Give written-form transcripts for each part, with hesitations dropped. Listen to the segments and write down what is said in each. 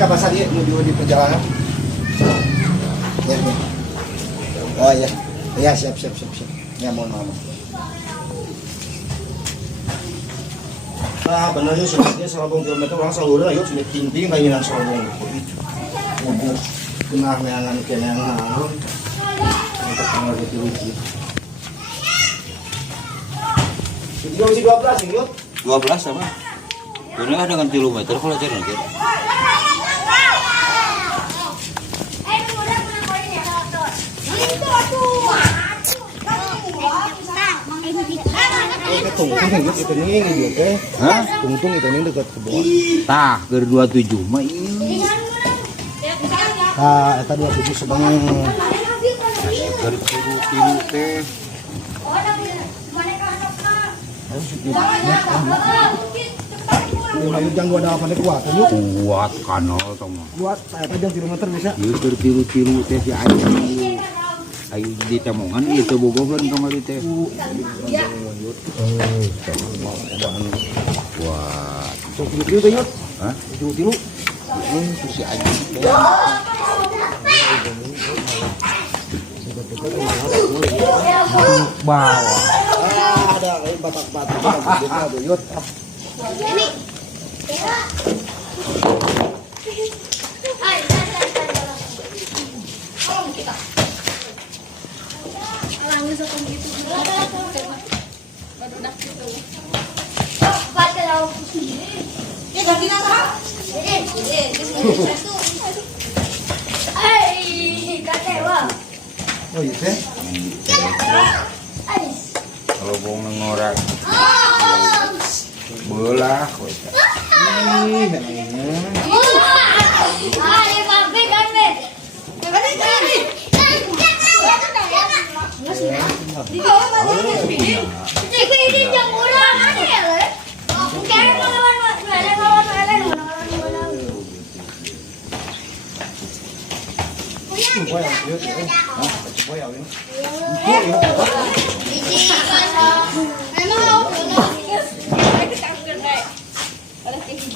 nggak pasar dia menuju di perjalanan. Ya, ya. Oh iya, iya siap. Ya mohon maaf. Nah benernya sebenarnya Selabong kilometer orang selalu ada, yuk sudah tinggi kainan Selabong. Ngubur kena neangan kenangan. Untuk tanggal rugi. Video si 12 yuk. 12 apa? Ini ada dengan kilometer kalau jalan gitu. Tungtung itu nih gitu teh. Hah? Tungtung itu nih dekat kebun. Tah, ke 27 mah ini. Ah, eta 27 sebang. Dari tilu teh. Ini jang gua ada apa nih kuat yuk. Kuat kanal sama. Kuat eta jang kilometer bisa. Ieu keur tilu teh si ayu. Ayu di Tamongan ieu teh bogohan kamari teh. Kuat. So tilu teh yuk. Hah? Tilu. Itu si ayu. Bawa. Ada batak-batak yuk. Ini. Oh iya teh. Kalau bong ngorak belah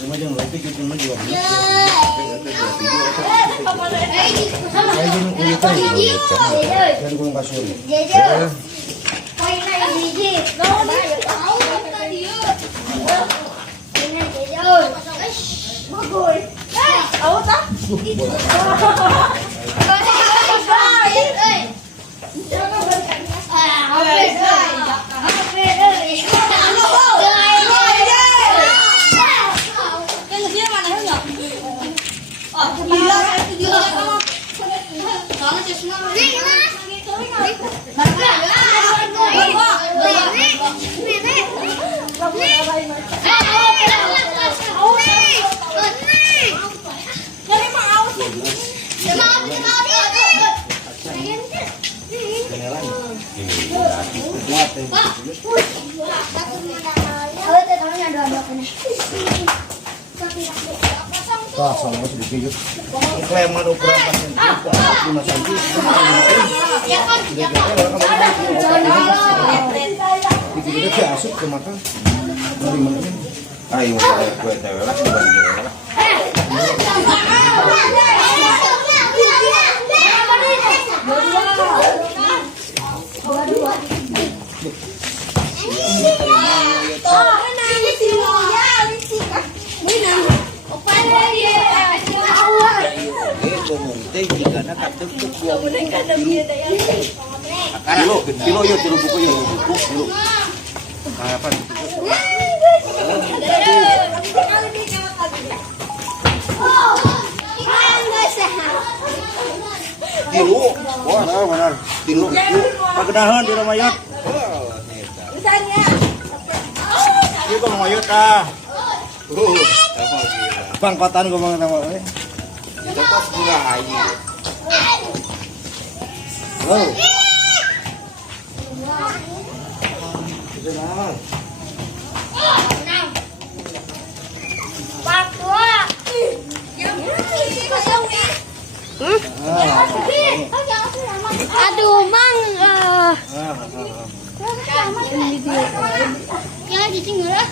Cuma jangan lupa kita cuma jual. Dan gulung kasur. Sama sedikit. Kleman ukuran pasien 5 cm. Kita asup ke makan. ayo kue teh lah kilo yuk tilu buku yuk tilu apa tilu wah benar tilu pakedahan di rumah mayat ini kok mayat kah pangkotan gue mau nama itu pas gula aja halo Aduh, Mang. Jangan ditinggal.